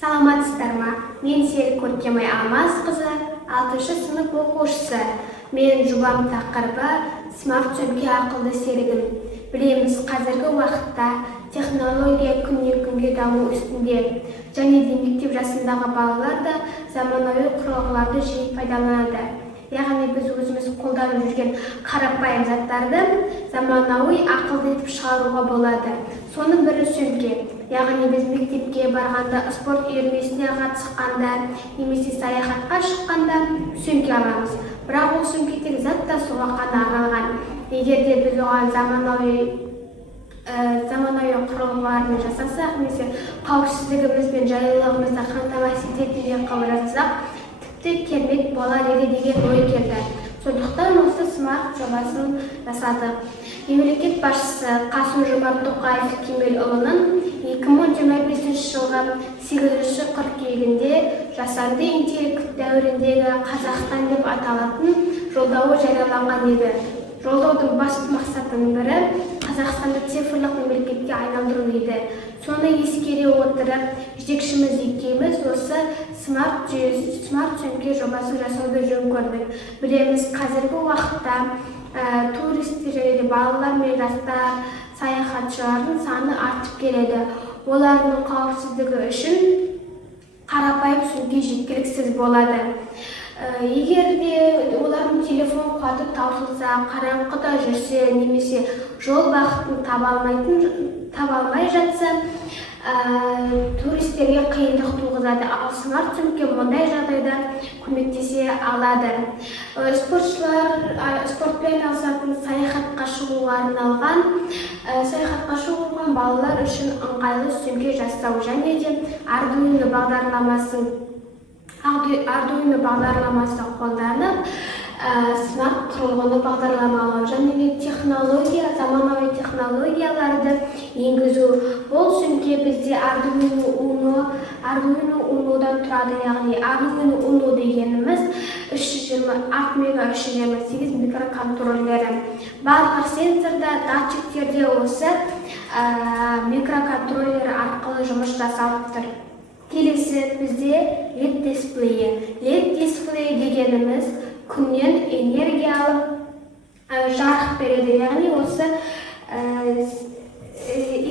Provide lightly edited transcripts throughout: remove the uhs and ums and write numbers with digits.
Саламатсыздар ма? Мен Серік Көркемай Алмасқызы, 6-шы сынып оқушысы. Мен жобам тақырыбы смарт сөмке ақылды серігім. Білеміз, қазіргі уақытта технология күннен күнге даму үстінде. Және де мектеп жасындағы балалар да заманауи құрылғыларды жиі пайдаланады. Яғни біз өзіміз қолданып жүрген қарапайым заттарды заманауи ақылды етіп шығаруға болады. Соның бірі сөмке. Яғни біз мектепке барғанда, спорт үйірмесіне қатысқанда, немесе саяхатқа шыққанда сөмке аламыз. Бірақ ол сөмке тек зат та соға ғана арналған. Егер де біз оған заманауи құрылғылармен жасасақ, немесе қауіпсіздігіміз бен жайлылығымызды қамтамасыз ететін қылып жасасақ, тіпті керемет болар еді деген ой келді. Сондықтан осы смарт жобасын жасадық. Мемлекет басшысы Қасым-Жомарт Тоқаев Кемелұлының 2025 жылғы 8 қыркүйегінде жасанды интеллект дәуіріндегі Қазақстан деп аталатын жолдауы жарияланған еді. Жолдаудың басты мақсатының бірі Қазақстанды цифрлық мемлекетке айналдыру еді. Соны ескере отырып, жетекшіміз екеуміз осы смарт сөмке жобасын жасауды жөн көрдік. Білеміз, қазіргі уақытта туристер және де балалар мен жастар саяхатшылардың саны артып келеді. Олардың қауіпсіздігі үшін қарапайым сөмке жеткіліксіз болады. Егер де олардың телефон қуаты таусылса, қараңғыда жүрсе, немесе жол бағытын таба алмай жатса, туристерге қиындық туғызады. Ал смарт сөмке мұндай жағдайда көмектесе алады. Спортпен айналысатын саяхатқа шығуға балалар үшін ыңғайлы сөмке жасау және де Arduino бағдарламасы қолданып, смарт құрылғыны бағдарламалау және де заманауи технологияларды енгізу. Бұл сөмке бізде Arduino Uno'дан тұрады, яғни Arduino Uno дегеніміз 328 микроконтроллері. Барлық сенсорда, датчиктерде осы микроконтроллері арқылы жұмыс жасалып тұр. Келесі бізде LED дисплейі. LED дисплей дегеніміз күннен энергия алып жарық береді. Яғни осы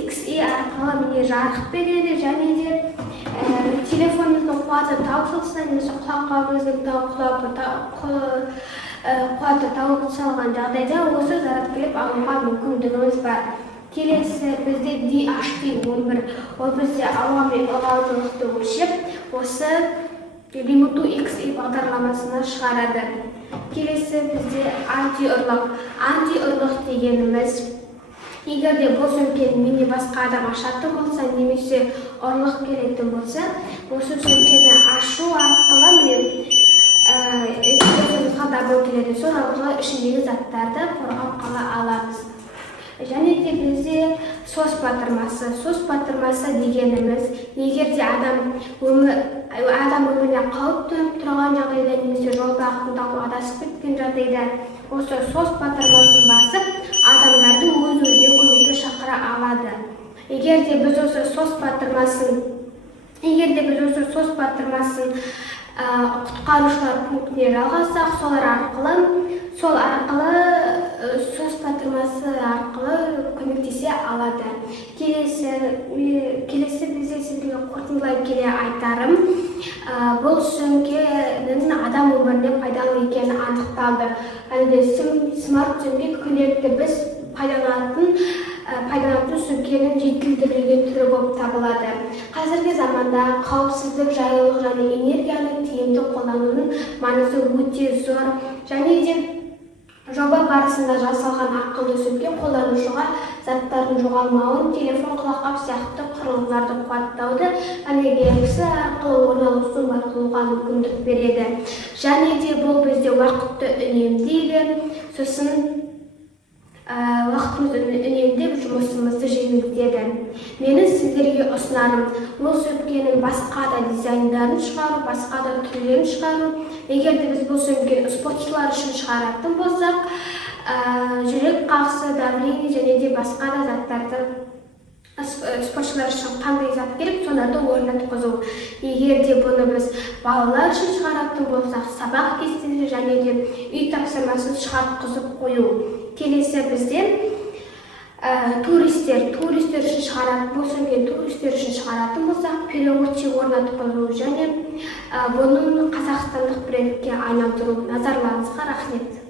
XE арқылы міне жарық береді және де телефонымыздың қуаты таусылса, немесе құлаққабымыздың қуаты таусылған жағдайда осы зарядкілеп алуға мүмкіндігіміз бар. Келесі бізде DHT11, ол бізде ауа мен ылғалдылықты өлшеп, осы Remote XE бағдарламасына шығарады. Келесі бізде анти-ұрлық дегеніміз, егер де бұл сөмкені мені басқа адам ашатын болса, немесе ұрлық келетін болса, осы сөмкені ашу арқылы телефонымызға дабыл келеді. Сол арқылы ішіндегі заттарды қорғап қала аламыз. Және де бізде SOS батырмасы дегеніміз, егер де адам өміріне қауіп төніп тұрған жағдайда, немесе жол бағытында адасып кеткен жағдайда, осы SOS батырмасын басып, адамдарды өз-өзіне көмекке шақыра алады. Егер де біз осы SOS батырмасын құтқарушылар пунктіне жалғасақ, сол арқылы SOS батырмасы арқылы көмектесе алады. Келесі бізде сіздерге қорытындылай келе айтарым, бұл сөмкенің адам өміріне пайдалы екені анықталды. Смарт сөмке күнделікті біз пайдаланатын сөмкенің жетілдірілген түрі болып табылады. Қазіргі заманда қауіпсіздік, жайлылық және энергияны тиімді қолданудың маңызы өте зор. Және де жоба барысында жасалған ақылды сөмке қолданушыға заттардың жоғалмауын, телефон, құлаққап сияқты құрылғыларды қуаттауды белгісі арқылы орналасуын байқауға мүмкіндік береді. Және де бұл бізде уақытты үнемдейді, сосын уақытымызды үнемдеп жұмысымызды жеңілдетеді. Мені сіздерге ұсынарым, бұл сөмкенің басқа да дизайндарын шығару, басқа да түрлерін шығару. Егер де біз бұл сөмкені спортшылар үшін шығаратын болсақ, жүрек қағысы, давление және де басқа да заттарды спортшылар үшін қандай зат керек, соларды орнатқызу. Егер де бұны біз балалар үшін шығаратын болсақ, сабақ кестесі және де үй тапсырмасын шығартқызып қою. Келесі бізде туристер үшін шығаратын болсын, туристер үшін шығаратын болсақ, переводчик орнатқызу және бұның қазақстандық брендке айналдыру. Назарларыңызға рахмет.